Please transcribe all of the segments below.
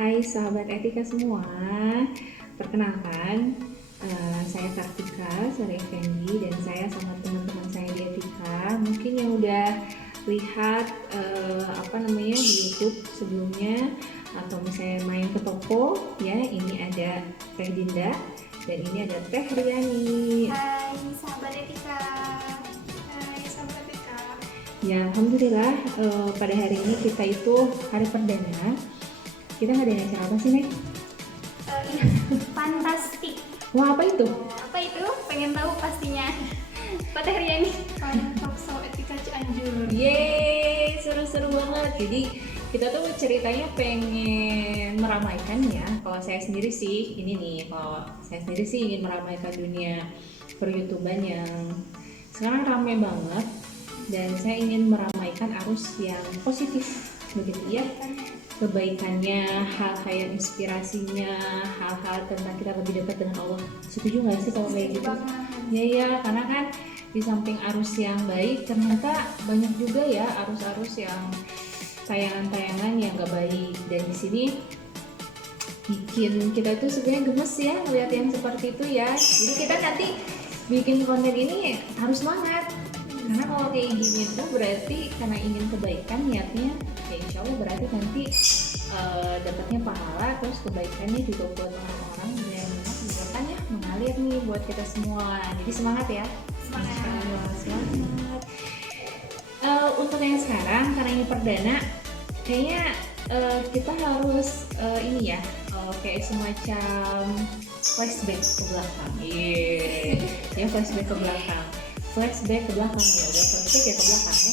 Hai sahabat etika semua, perkenalkan saya Kartika Sari Effendi dan saya sama teman-teman saya di etika. Mungkin yang udah lihat di YouTube sebelumnya atau misalnya main ke toko ya, ini ada Teh Dinda dan ini ada Teh Riani. Hai sahabat etika. Hai sahabat etika. Ya, alhamdulillah pada hari ini kita itu hari perdana. Kita ngadain acara apa sih, Nek? Fantastik. Wah, apa itu? Apa itu? Pengen tahu pastinya. Pak Teh Riani. Talkshow Etika Cianjur. Yeay, seru-seru banget. Jadi kita tuh ceritanya pengen meramaikan ya. Kalau saya sendiri sih, ingin meramaikan dunia per-YouTuban yang sekarang ramai banget. Dan saya ingin meramaikan arus yang positif, begitu ya. Kebaikannya, hal-hal yang inspirasinya, hal-hal tentang kita lebih dekat dengan Allah. Setuju nggak sih kalau kayak gitu? Ya, karena kan di samping arus yang baik, ternyata banyak juga ya arus-arus yang tayangan-tayangan yang nggak baik. Dan di sini bikin kita tuh sebenarnya gemes ya melihat yang seperti itu ya. Jadi kita nanti bikin konten ini harus semangat. Karena kalau kayak gini tuh berarti karena ingin kebaikan niatnya, ya insya Allah berarti nanti dapatnya pahala, terus kebaikannya juga buat orang-orang dan kebaikannya mengalir nih buat kita semua. Jadi semangat ya. Semangat. Untuk yang sekarang karena ini perdana, kayaknya kita harus kayak semacam flashback ke belakang. Ya flashback ke belakang. Flashback ke belakang ya, flashback ya ke belakang ya.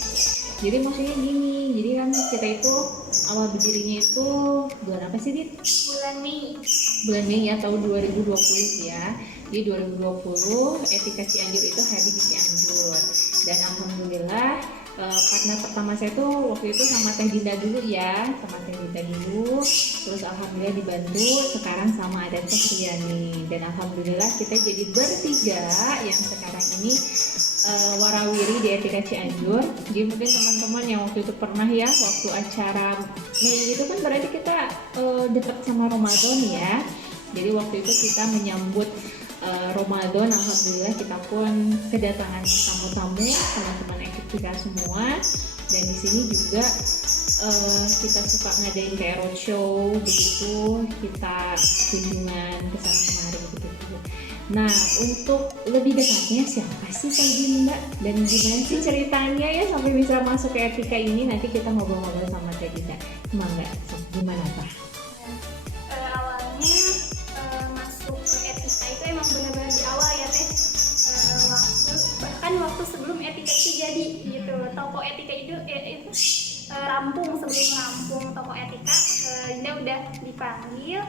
Jadi maksudnya gini, jadi kan kita itu awal berdirinya itu bulan apa sih, Dit? Bulan Mei ya, tahun 2020 ya. Jadi 2020 Etika Cianjur itu hadir di Cianjur. Dan alhamdulillah partner pertama saya tuh waktu itu sama Teh Dinda dulu ya, terus alhamdulillah dibantu sekarang sama ada Teh Riani. Dan alhamdulillah kita jadi bertiga yang sekarang ini warawiri di Etika Cianjur. Jadi mungkin teman-teman yang waktu itu pernah ya, waktu acara Mei itu kan berarti kita dekat sama Ramadan ya. Jadi waktu itu kita menyambut Ramadan, alhamdulillah kita pun kedatangan tamu-tamu teman-teman etika semua. Dan di sini juga kita suka ngadain kayak roadshow begitu, kita kunjungan ke sana kemari begitu. Nah, untuk lebih dekatnya siapa sih Teh Dinda dan gimana sih ceritanya ya sampai bisa masuk ke etika ini? Nanti kita ngobrol-ngobrol sama Teh Dinda. Gimana Pak? Awalnya masuk ke etika itu emang benar-benar di awal ya Teh. Waktu sebelum etika itu jadi gitu. Toko etika itu sebelum rampung toko etika, Dinda udah dipanggil,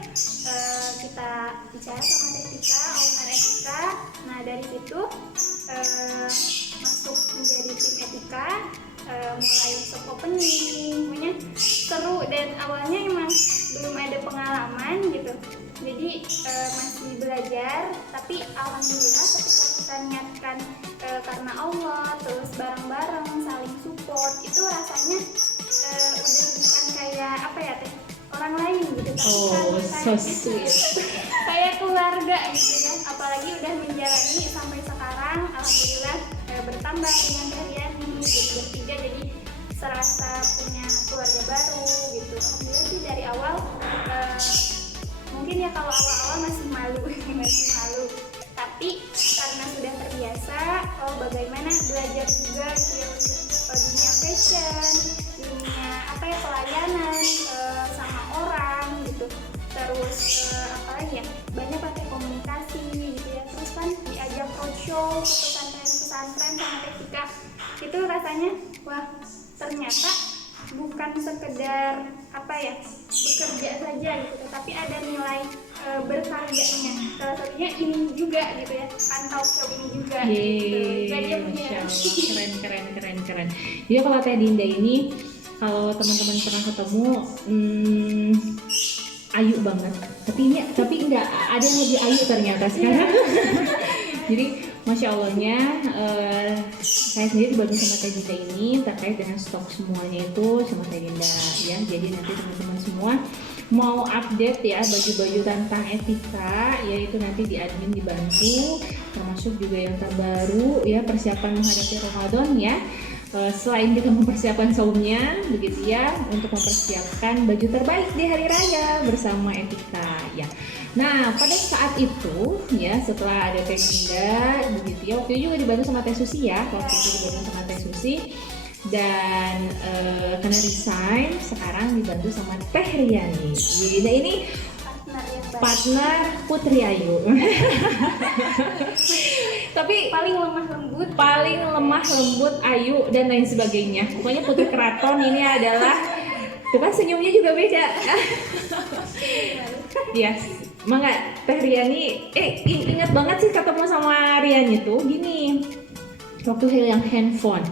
kita bicara sama etika, owner etika. Nah dari situ masuk menjadi tim etika, mulai shop opening, pokoknya seru dan awalnya emang belum ada pengalaman gitu. Jadi masih belajar, tapi alhamdulillah ketika kita niatkan karena Allah, terus bareng-bareng saling support, itu rasanya udah bukan kayak apa ya Teh, orang lain gitu, tapi so sweet. kayak keluarga gitu ya. Apalagi udah menjalani sampai sekarang, alhamdulillah bertambah dengan Riani jadi bertiga, jadi serasa punya keluarga baru gitu. Alhamdulillah sih dari awal mungkin ya kalau awal-awal masih malu tapi karena sudah terbiasa, bagaimana belajar juga gitu ya untuk dunia fashion, dunia pelayanan sama orang gitu. Terus banyak pakai komunikasi gitu ya. Terus kan diajak roadshow ke pesantren sama etika, itu rasanya wah ternyata bukan sekedar bekerja saja gitu, tapi ada nilai berkaryanya. Salah satunya ini juga gitu ya, pantau show ini juga gitu. Keren. Jadi kalau Teh Dinda ini, kalau teman-teman pernah ketemu, ayu banget. Tapi enggak, ada yang lebih ayu ternyata sekarang. Jadi Masya Allahnya, saya sendiri dibantu sama Teh Dinda ini terkait dengan stok semuanya itu sama Teh Dinda ya. Jadi nanti teman-teman semua mau update ya baju-baju tentang etika, yaitu nanti di admin dibantu, termasuk juga yang terbaru ya persiapan menghadapi Ramadan ya. Selain kita mempersiapkan saumnya, begitu ya, untuk mempersiapkan baju terbaik di hari raya bersama etika ya. Nah, pada saat itu ya, setelah ada Teh Dinda, begitu ya, waktu itu juga dibantu sama Teh Susi ya, waktu itu dibantu sama Teh Susi dan karena resign, sekarang dibantu sama Teh Riani. Nah, ini partner Putri Ayu. Tapi paling lemah lembut Ayu dan lain sebagainya. Pokoknya Putri Keraton ini adalah, tuh kan senyumnya juga beda. Ya, mangga Teh Riani, ingat banget sih ketemu sama Riani tuh gini, waktu hilang handphone.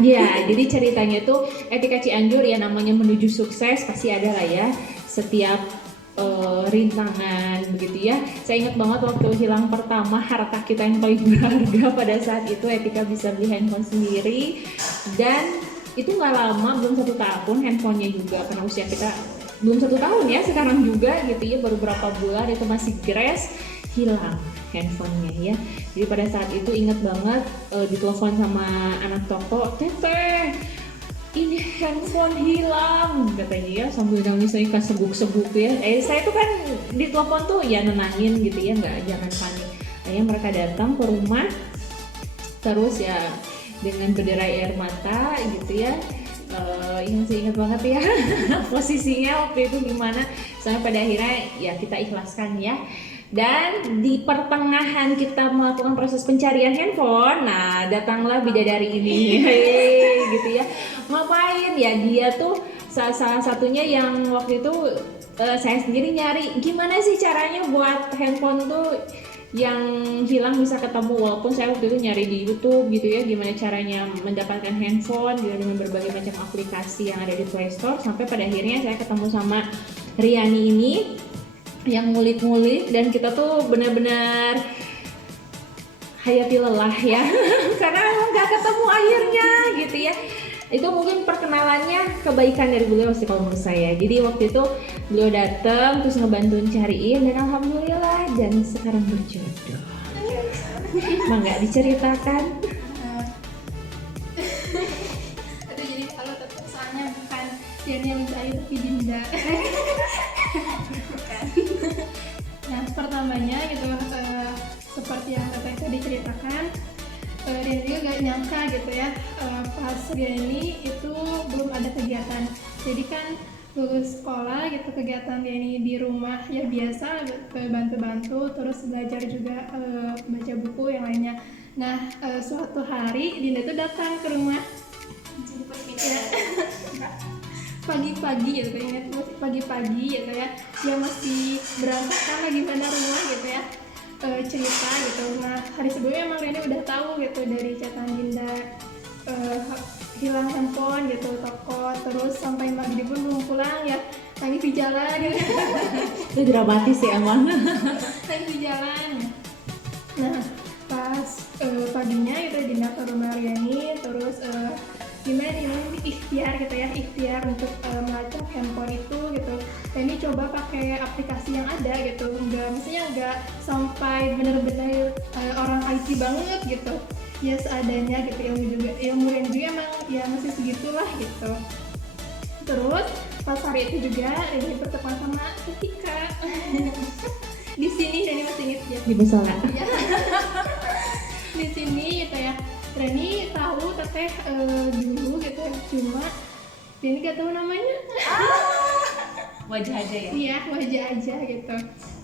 Ya, jadi ceritanya tuh Etika Cianjur ya, namanya menuju sukses pasti ada lah ya setiap rintangan begitu ya. Saya ingat banget waktu hilang pertama, harta kita yang paling berharga pada saat itu Etika bisa beli handphone sendiri, dan itu nggak lama, belum 1 tahun handphonenya juga, karena usia kita belum 1 tahun ya sekarang juga gitu ya, baru berapa bulan itu masih grace, hilang handphonenya ya. Jadi pada saat itu ingat banget ditelepon sama anak toko, Teteh ini handphone hilang katanya ya, sambil nangis lagi kan, seguk-seguk ya. Saya tuh kan di telepon tuh ya nenangin gitu ya, jangan panik. Akhirnya mereka datang ke rumah, terus ya dengan berderai air mata gitu ya. Ingat banget ya posisinya waktu itu gimana, sampai pada akhirnya ya kita ikhlaskan ya. Dan di pertengahan kita melakukan proses pencarian handphone, nah datanglah bidadari ini, gitu ya. Ngapain ya, dia tuh salah satunya yang waktu itu saya sendiri nyari gimana sih caranya buat handphone tuh yang hilang bisa ketemu, walaupun saya waktu itu nyari di YouTube gitu ya, gimana caranya mendapatkan handphone dengan berbagai macam aplikasi yang ada di Play Store, sampai pada akhirnya saya ketemu sama Riani ini yang ngulik-ngulik, dan kita tuh benar-benar hayati lelah ya karena nggak ketemu akhirnya gitu ya. Itu mungkin perkenalannya kebaikan dari beliau sih kalau menurut saya. Jadi waktu itu beliau datang terus ngebantuin cariin, dan alhamdulillah dan sekarang berjodoh. Mangga diceritakan. Aduh, jadi kalau tetap soalnya bukan Riani yang minta Ayu tapi Dinda. Nah, pertamanya gitu seperti yang Teteh tadi ceritakan, Riani juga gak nyangka gitu ya, pas Riani itu belum ada kegiatan. Jadi kan lulus sekolah gitu, kegiatan Riani di rumah ya biasa, bantu-bantu, terus belajar juga, baca buku yang lainnya. Nah, suatu hari Dinda tuh datang ke rumah ya. Pagi-pagi gitu, ingat pagi-pagi gitu ya, dia masih berantakan lagi pada rumah gitu ya, cerita gitu. Nah, hari sebelumnya emang Riani udah tahu gitu dari catatan Dinda hilang handphone gitu, toko, terus sampai maghrib pun belum pulang ya, nangis di jalan gitu. Itu dramatis ya emang. Nangis di jalan. Nah, pas paginya itu Dinda ke rumah Riani, terus gimana nih ikhtiar gitu ya, ikhtiar untuk melacak handphone itu gitu. Dan ini coba pakai aplikasi yang ada gitu, nggak sampai bener-bener orang IT banget gitu ya, seadanya gitu. Ilmu Riani juga emang ya masih segitulah gitu. Terus pas hari itu juga Riani berteman sama Etika di sini, Riani masih inget ya, Di musola. ya. Di sini gitu ya, Riani tahu Teteh dulu gitu ya, cuma Riani gak tahu namanya. Wajah aja ya? Iya, wajah aja gitu.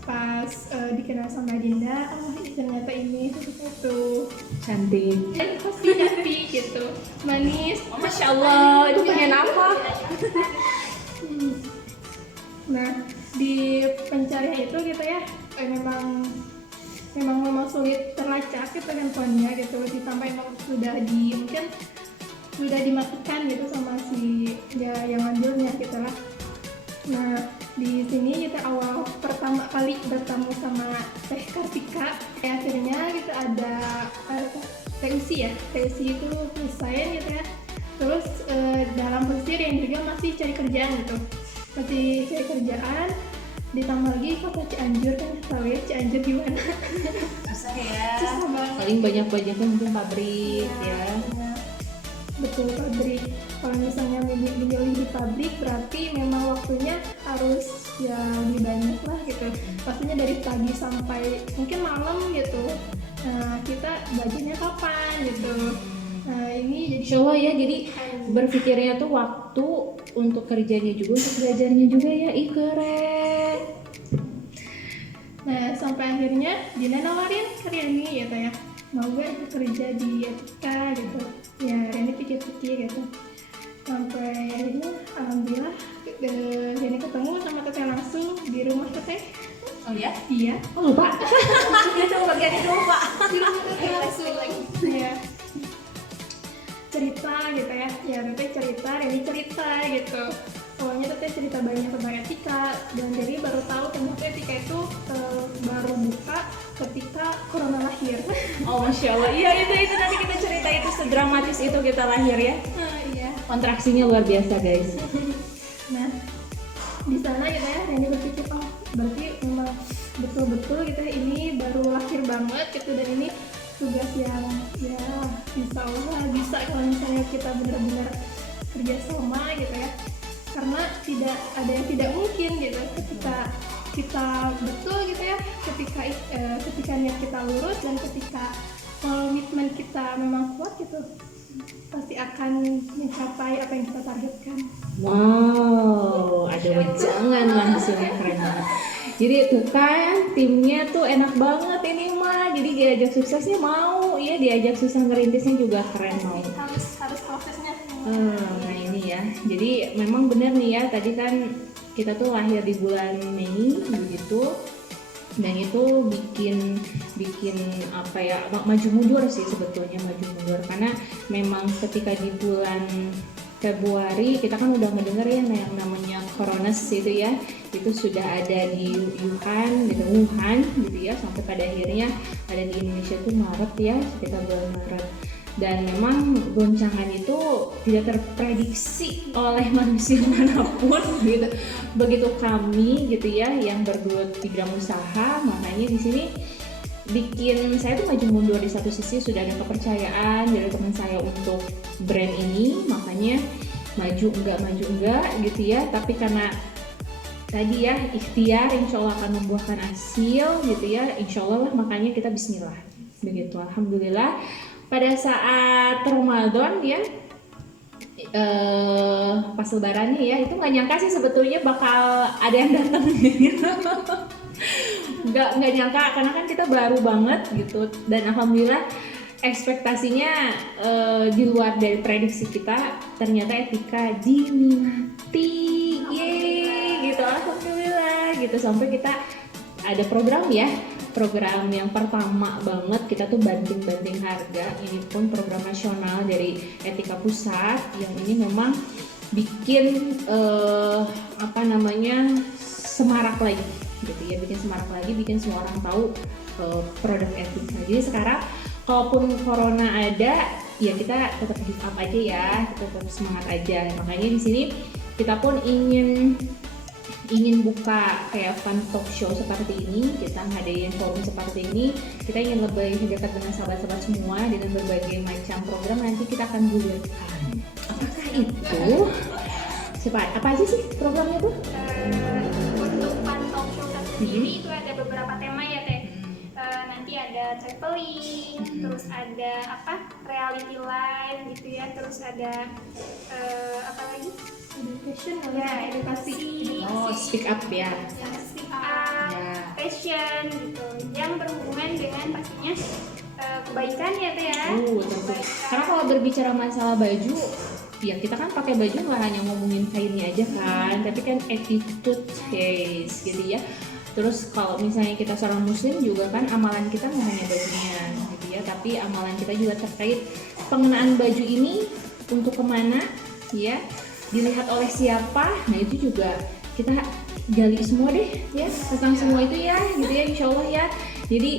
Pas dikenal sama Dinda, oh ternyata ini tuh Cantik. pasti cantik gitu, manis. Oh, Masya Allah, itu pengen apa? Nah, di pencarian itu gitu ya, memang sulit terlacak gitu handphonenya gitu, ditambah emang mungkin sudah dimatikan gitu sama si ya yang ngambilnya gitu lah. Nah, di sini kita awal pertama kali bertemu sama Teh Kartika, akhirnya kita ada TUC ya, TUC itu resign gitu ya. Terus dalam posisi yang juga masih cari kerjaan gitu. masih cari kerjaan, ditambah lagi kota Cianjur kan tahu ya Cianjur gimana. Susah ya. Susah banget. Paling banyak-banyaknya mungkin pabrik ya. Betul, pabrik. Kalau misalnya milih di pabrik berarti memang waktunya harus ya lebih banyak lah gitu. Pastinya dari pagi sampai mungkin malam gitu. Nah, kita belajarnya kapan gitu. Nah, ini jadi Insya Allah ya, jadi berpikirnya tuh waktu untuk kerjanya juga, untuk belajarnya juga ya. Ih keren. nah sampai akhirnya Dina nawarin ke Riani gitu ya. Mau gak kerja di Etika gitu. Ya, Riani pikir-pikir gitu. Sampai akhirnya alhamdulillah Riani ketemu sama teteh langsung di rumah teteh. Oh ya? Iya. Oh lupa. Itu bagian itu Pak. Di rumah teteh langsung. Iya. Cerita gitu ya teteh cerita, Riani cerita gitu. Awalnya teteh cerita banyak tentang Etika dan jadi baru tahu ternyata Etika itu baru buka ketika corona lahir. Oh Masya Allah, iya itu nanti kita cerita itu sedramatis itu kita lahir ya. Iya. Kontraksinya luar biasa guys. Nah, di sana gitu ya, Riani berpikir oh berarti memang betul-betul gitu ya ini baru lahir banget gitu dan ini tugas yang ya insya Allah bisa kalau misalnya kita benar-benar kerjasama gitu ya. Karena tidak ada yang tidak mungkin gitu ketika kita betul gitu ya, ketika niat kita lurus dan ketika komitmen kita memang kuat gitu pasti akan mencapai apa yang kita targetkan. Wow, ada wejangan langsung ya, keren banget. Jadi tuh kan timnya tuh enak banget ini mah. Jadi diajak suksesnya mau, ya diajak susah ngerintisnya juga keren mau. Harus prosesnya. Nah ini ya. Jadi memang benar nih ya. Tadi kan kita tuh lahir di bulan Mei begitu. Dan itu bikin apa ya, maju mundur sih sebetulnya, maju mundur karena memang ketika di bulan Februari kita kan udah mendengar ya yang namanya coronas itu ya, itu sudah ada di Wuhan gitu ya, sampai pada akhirnya ada di Indonesia tuh Maret ya, sekitar bulan Maret. Dan memang goncangan itu tidak terprediksi oleh manusia manapun gitu. Begitu kami gitu ya yang bergelut di bidang usaha, makanya di sini bikin saya tuh maju mundur. Di satu sisi sudah ada kepercayaan dari teman saya untuk brand ini, makanya maju enggak gitu ya. Tapi karena tadi ya ikhtiar, insya Allah akan membuahkan hasil gitu ya, insya Allah lah, makanya kita bismillah begitu. Alhamdulillah pada saat Ramadan ya pas lebarannya ya, itu nggak nyangka sih sebetulnya bakal ada yang datang gitu. nggak nyangka karena kan kita baru banget gitu, dan alhamdulillah ekspektasinya di luar dari prediksi kita, ternyata Etika diminati, yeay gitu, alhamdulillah gitu. Sampai kita ada program yang pertama banget, kita tuh banting harga. Ini pun program nasional dari Etika Pusat yang ini memang bikin semarak lagi gitu ya, bikin semua orang tahu produk Etika. Jadi sekarang kalaupun corona ada ya kita tetap give up aja ya, kita tetap semangat aja. Makanya di sini kita pun ingin buka kayak fun talk show seperti ini, kita ngadain forum seperti ini, kita ingin lebih dekat dengan sahabat-sahabat semua dengan berbagai macam program. Nanti kita akan gulirkan apakah itu apa aja sih programnya tuh? Untuk fun talk show sendiri itu ada beberapa tema ya Teh. Nanti ada traveling, terus ada reality live gitu ya, terus ada apa lagi? Education Ya, edukasi. Oh, speak up ya. Speak up, Ya. fashion gitu, yang berhubungan dengan pastinya kebaikan ya Teh ya. Tentu. Kebaikan. Karena kalau berbicara masalah baju, ya kita kan pakai baju nggak hanya ngomongin kainnya aja kan, tapi kan attitude case gitu ya. Terus kalau misalnya kita seorang muslim juga kan amalan kita nggak hanya bajunya gitu ya, tapi amalan kita juga terkait pengenaan baju ini untuk kemana ya, dilihat oleh siapa. Nah itu juga kita gali semua deh ya tentang semua itu ya gitu ya, insya Allah ya. Jadi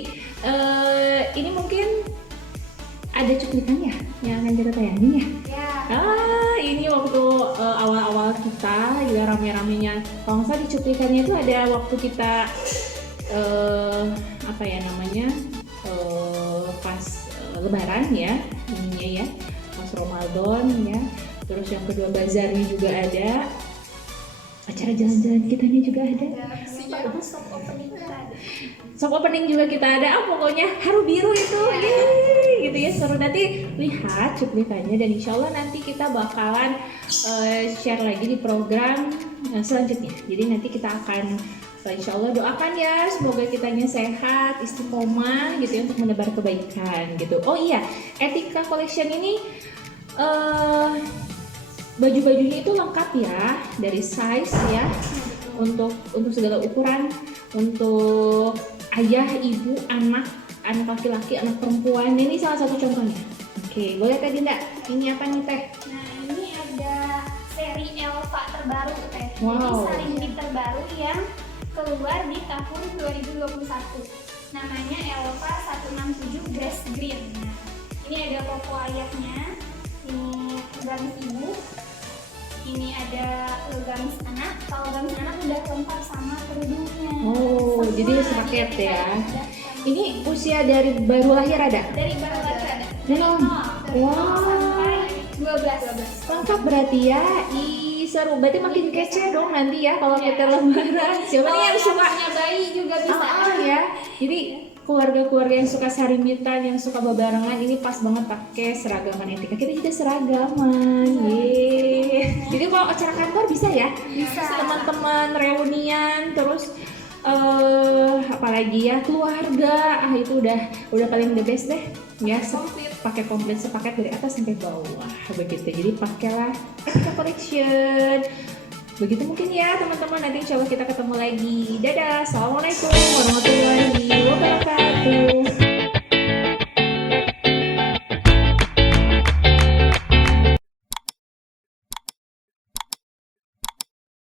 ini mungkin ada cuplikan ya yang akan kita tayangin ya. Ya. ini waktu awal-awal kita juga rame-ramenya. Kalau nggak salah di cuplikannya itu ada waktu kita apa ya namanya pas Lebaran ya, ininya ya, pas Ramadan ya. Terus yang kedua bazarnya juga ada. Acara jalan-jalan kitanya juga ada. Soft opening kita ada. Soft opening juga kita ada. Pokoknya haru biru itu. Yeay, gitu ya, seru. Nanti lihat cuplikannya dan insya Allah nanti kita bakalan share lagi di program selanjutnya. Jadi nanti kita akan insya Allah doakan ya semoga kitanya sehat, istiqomah gitu ya untuk menebar kebaikan gitu. Oh iya, Etika Collection ini baju-bajunya itu lengkap ya, dari size ya, untuk segala ukuran, untuk ayah, ibu, anak laki-laki, anak perempuan. Ini salah satu contohnya. Oke, boleh Teh Dinda? Ini apa nih Teh? Nah, ini ada seri Elva terbaru Teh. Wow. Jadi saringbit terbaru yang keluar di tahun 2021. Namanya Elva 167 Grass Green. Nah, ini ada logo ayahnya. Ini gamis ibu. Ini ada gamis anak. Kalau gamis anak udah lengkap sama kerudungnya. Oh, Semua jadi sepaket di ya. Etika Ini usia dari baru lahir ada? dari baru lahir ada. Wow. Dari 0 sampai 12. Lengkap berarti ya. Ih, seru. Berarti makin kece dong nanti ya kalau kita lebaran. Siapa nih yang suka punya bayi juga bisa. ya. Jadi keluarga-keluarga yang suka sarimbitan, yang suka bebarengan, ini pas banget pakai seragaman Etika. Kita juga seragaman. Yeay. Jadi kalau acara kantor bisa ya? Bisa. Teman-teman reunian terus apalagi ya keluarga, itu udah paling the best deh ya, pakai komplit sepaket dari atas sampai bawah begitu. Jadi pakailah Etika Collection begitu. Mungkin ya teman-teman, nanti insya Allah kita ketemu lagi. Dadah, assalamualaikum warahmatullahi wabarakatuh.